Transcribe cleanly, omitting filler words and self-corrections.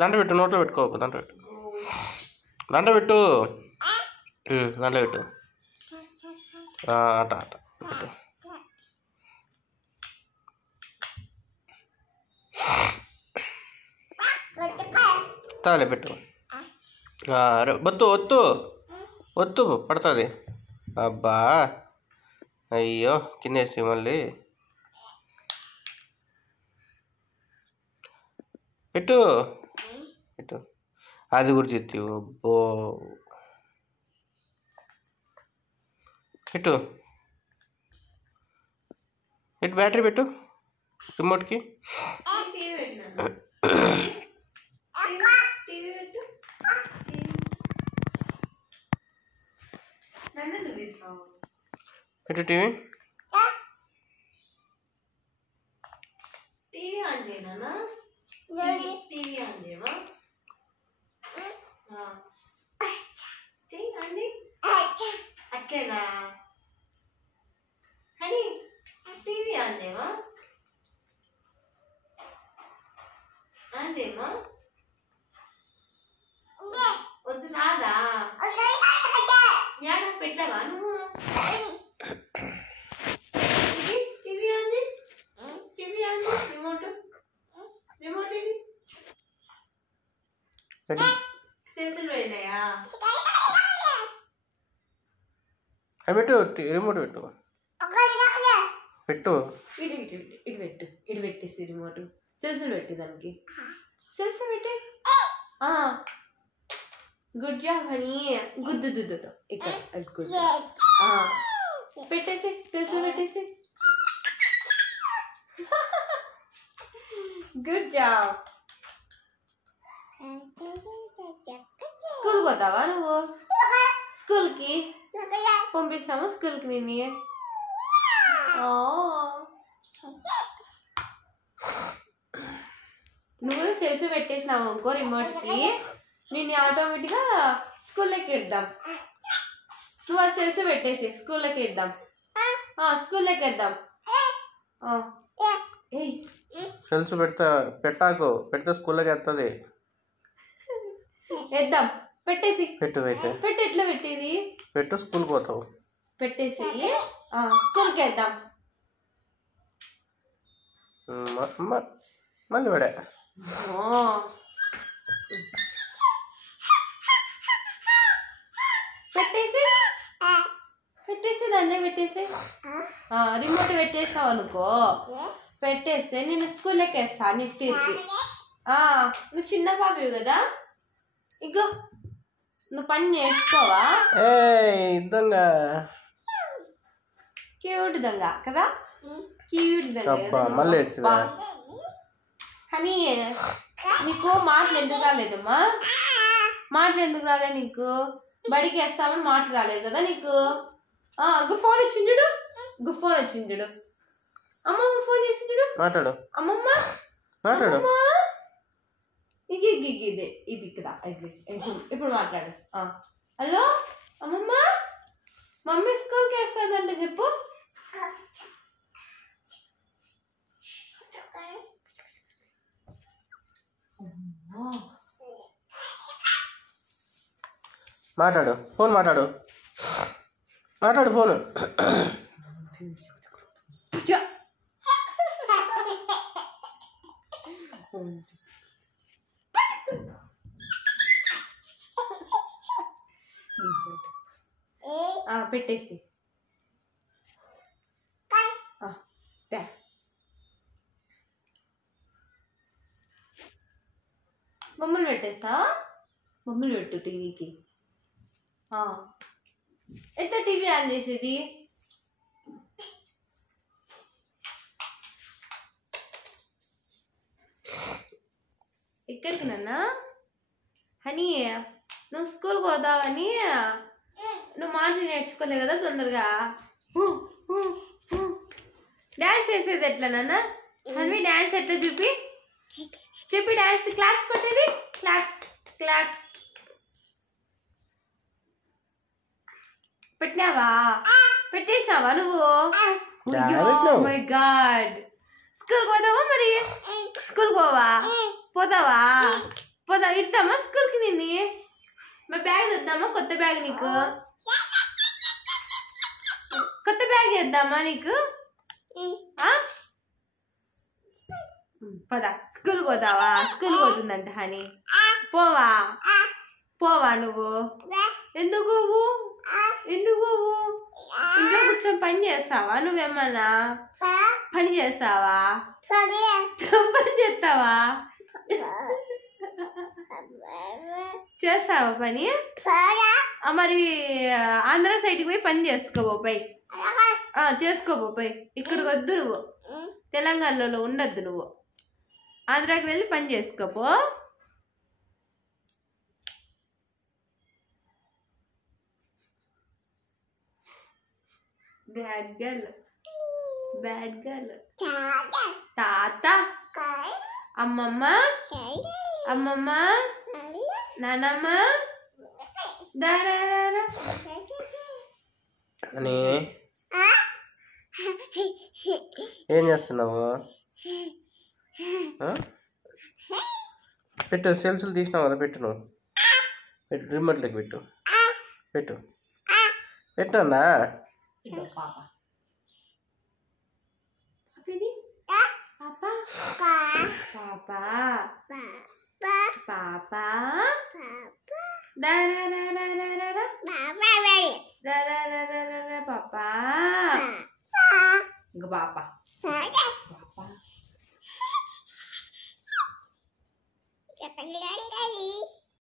దాంట్లో పెట్టు, నోట్లో పెట్టుకోకు, దాంట్లో పెట్టు, దాంట్లో పెట్టు, దాంట్లో పెట్టు, అట అట పెట్టు. తాలే పెట్టు. బొత్తు ఒత్తు ఒత్తు పడుతుంది. అబ్బా అయ్యో కిందేసి మళ్ళీ పెట్టు పెట్టు. అది కూడా చెప్తావు. అబ్బో పెట్టు పెట్టు, బ్యాటరీ పెట్టు రిమోట్కి. పెట్టు టీవీ. టీవీ ఆన్ చేయనా? టీవీ ఆన్ చేయవా? చెయ్యండి అట్లేనా? అని టీవీ ఆన్ చేయవా? ఆన్ చేయమా? వద్దు రాదా? యాడ పెట్టావా నువ్వు? టీవీ ఆన్ చేయి, టీవీ ఆన్ చేయి. రిమోట్ రిమోట్ ఇది సెన్సులు పోయినాయా? పెట్టు రిమోట్ పెట్టు పెట్టు. ఇటు ఇటు ఇటు పెట్టు, ఇటు పెట్టేసి రిమోట్. సెన్సులు పెట్టు దానికి, సెన్స్ పెట్టి. Good job honey. గుద్దు దుద్దుతో ఇక్కడ గుడ్ పెట్టేసి, సెన్సులు పెట్టేసి. Good job. స్కూల్కి పోతావా నువ్వు? స్కూల్కి పంపిస్తామా స్కూల్కి నిన్ను? నువ్వు సెల్స్ పెట్టేసినావు అనుకో రిమోట్కి, నిన్ను ఆటోమేటిక్గా స్కూల్లోకి ఇద్దాం. నువ్వు ఆ సెల్స్ పెట్టేసి స్కూల్లోకి ఇద్దాం. స్కూల్లోకి ఇద్దాం. సెల్స్ పెట్టాకు, పెడితే స్కూల్లోకి వస్తుంది. వేద్దాం పెట్టేసి. పెట్టు అయితే పెట్టు. ఎట్లా పెట్టేది? పెట్టు, స్కూల్కి పోతావు. పెట్టేసి స్కూల్కి వేద్దాం. మళ్ళీ పడే పెట్టేసి, పెట్టేసి దాన్ని పెట్టేసి. రిమోట్ పెట్టేసావు అనుకో, పెట్టేస్తే నేను స్కూల్లోకి వేస్తా నెక్స్ట్ ఇయర్కి. నువ్వు చిన్న బాబు కదా, ఇగో నువ్వు పని నేర్చుకోవా? క్యూట్ దొంగ కదా, క్యూట్ దొంగ. కానీ నీకు మాటలు ఎందుకు రాలేదమ్మా? మాటలు ఎందుకు రాలే నీకు? బడికి వేస్తామని మాటలు రాలేదు కదా నీకు? ఫోన్ వచ్చిండు, ఫోన్ వచ్చిండు. అమ్మమ్మ ఫోన్ చేసిండు. మాట్లాడు అమ్మమ్మ, మాట్లాడు. ఇది కదా, ఇప్పుడు మాట్లాడు. హలో అమ్మమ్మ, మమ్మీ స్కూల్కి వేస్తుందంటే చెప్పు. మాట్లాడు, ఫోన్ మాట్లాడు, మాట్లాడు ఫోన్. పెట్టేసి బొమ్మలు పెట్టేస్తా. బొమ్మలు పెట్టు టీవీకి. ఎట్లా టీవీ ఆన్ చేసేది? ఎక్కడికి నాన్న? హనీ నువ్వు స్కూల్కి పోదావని నువ్వు మాటలు నేర్చుకోలే కదా తొందరగా. డాన్స్ వేసేది ఎట్లా నాన్న? హనీ డాన్స్ ఎట్లా చూపి చెప్పి. డాన్స్ క్లాప్స్ కొట్టేది, క్లాప్స్ క్లాప్స్. పెట్టినావా? పెట్టేసినావా నువ్వు? My God. స్కూల్కి పోతావా మరి? స్కూల్కి పోవా? పోతావా? పోదా ఇద్దామా స్కూల్కి నిన్ను మరి బ్యాగ్ తెద్దామా కొత్త బ్యాగ్ నీకు కొత్త బ్యాగ్ వేద్దామా నీకు పదా స్కూల్కి పోతావా స్కూల్కి పోతుందంట హనీ పోవా పోవా నువ్వు ఎందుకు పోవు ఎందుకు పోవు ఇంట్లో కూర్చొని పని చేస్తావా నువ్వేమన్నా పని చేస్తావా పని చేస్తావా చేస్తావా పని మరి ఆంధ్ర సైడ్కి పోయి పని చేసుకోబోపోయి చేసుకోబోపోయి ఇక్కడికి వద్దు నువ్వు తెలంగాణలో ఉండొద్దు నువ్వు ఆంధ్రాకి వెళ్ళి పని చేసుకోపో బ్యాడ్ గర్ల్ తాత అమ్మమ్మ అమ్మమ్మ నానమ్మ దారా అని ఏం చేస్తున్నావు పెట్టు సెల్సులు తీసినావు కదా పెట్టు నువ్వు పెట్టు రిమోట్లోకి పెట్టు పెట్టు పెట్టు అన్నా పాపా